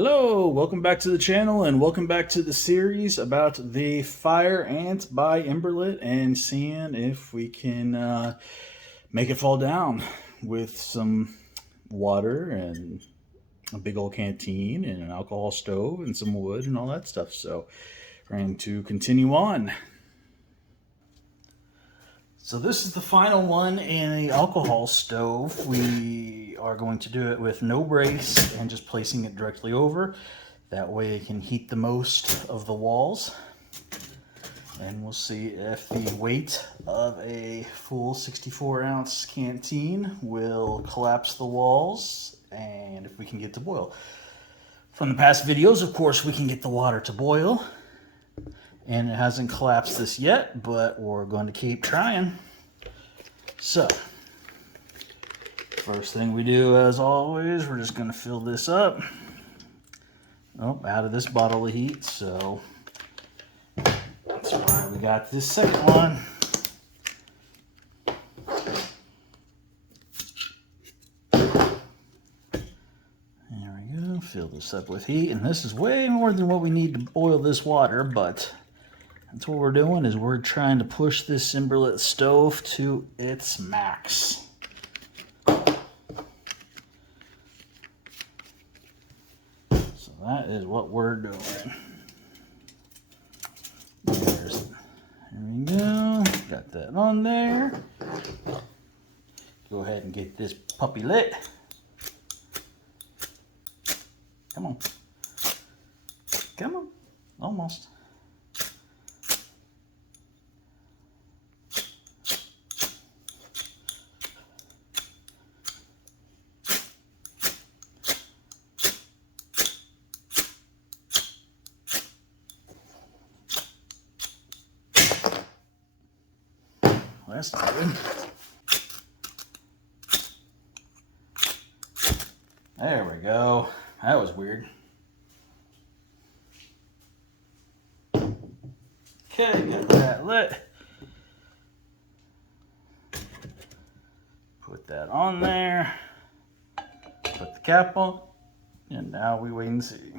Hello, welcome back to the channel and welcome back to the series about the Fire Ant by Emberlit and seeing if we can make it fall down with some water and a big old canteen and an alcohol stove and some wood and all that stuff. So we're going to continue on. So this is the final one in the alcohol stove. We are going to do it with no brace and just placing it directly over. That way it can heat the most of the walls. And we'll see if the weight of a full 64-ounce canteen will collapse the walls and if we can get to boil. From the past videos, of course, we can get the water to boil. And it hasn't collapsed this yet, but we're going to keep trying. So, first thing we do, as always, we're just going to fill this up. Oh, out of this bottle of heat, so that's why we got this second one. There we go, fill this up with heat, and this is way more than what we need to boil this water, but that's what we're doing, is we're trying to push this Emberlit stove to its max. So that is what we're doing. There we go. Got that on there. Go ahead and get this puppy lit. Come on. Come on. Almost. That's not good. There we go. That was weird. Okay, got that lit. Put that on there. Put the cap on. And now we wait and see.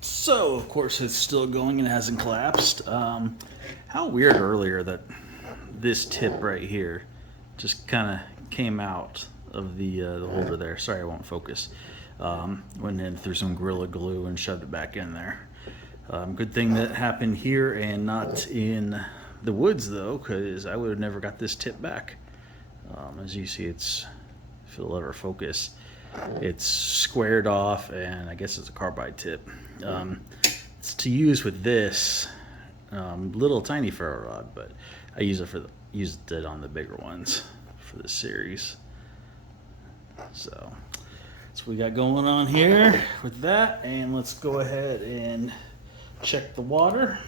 So, of course, it's still going and hasn't collapsed. How weird earlier that this tip right here just kind of came out of the holder there. Sorry, I won't focus. Went in through some Gorilla Glue and shoved it back in there. Good thing that happened here and not in the woods, though, because I would have never got this tip back. As you see, it's, if it'll ever focus, it's squared off, and I guess it's a carbide tip. It's to use with this little tiny ferro rod, but I used it on the bigger ones for this series. So that's what we got going on here with that, and let's go ahead and check the water.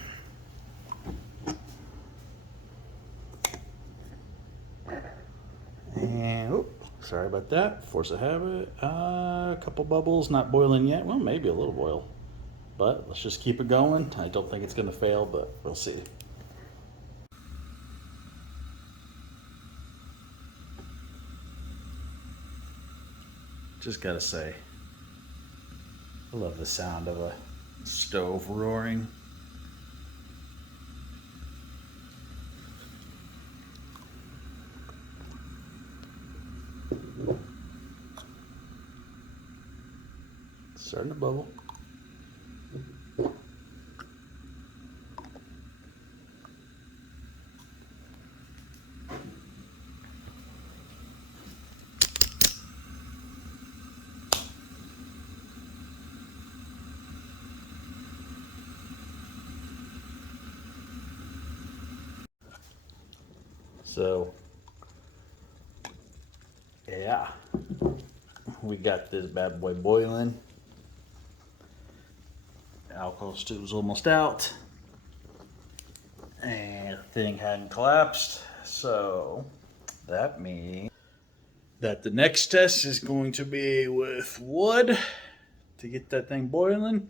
And oh, sorry about that, force of habit. A couple bubbles, not boiling yet. Well, maybe a little boil, but let's just keep it going. I don't think it's going to fail, but we'll see. Just gotta say, I love the sound of a stove roaring. Starting to bubble. So, yeah, we got this bad boy boiling. The alcohol steve's almost out, and the thing hadn't collapsed. So that means that the next test is going to be with wood to get that thing boiling.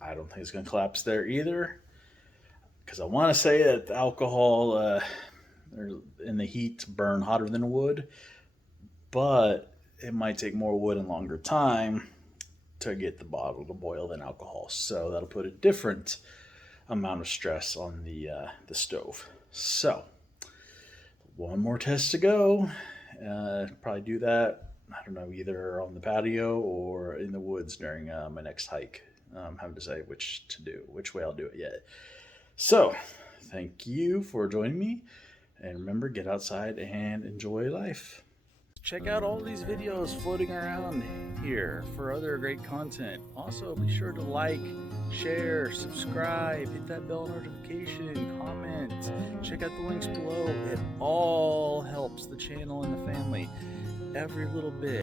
I don't think it's going to collapse there either, because I want to say that the alcohol in the heat burn hotter than wood, but it might take more wood and longer time. to get the bottle to boil than alcohol. So that'll put a different amount of stress on the stove. So one more test to go. Probably do that, I don't know, either on the patio or in the woods during my next hike. Haven't decided which way I'll do it yet. So thank you for joining me, and remember, get outside and enjoy life. Check out all these videos floating around here for other great content. Also, be sure to like, share, subscribe, hit that bell notification, comment, check out the links below. It all helps the channel and the family. Every little bit.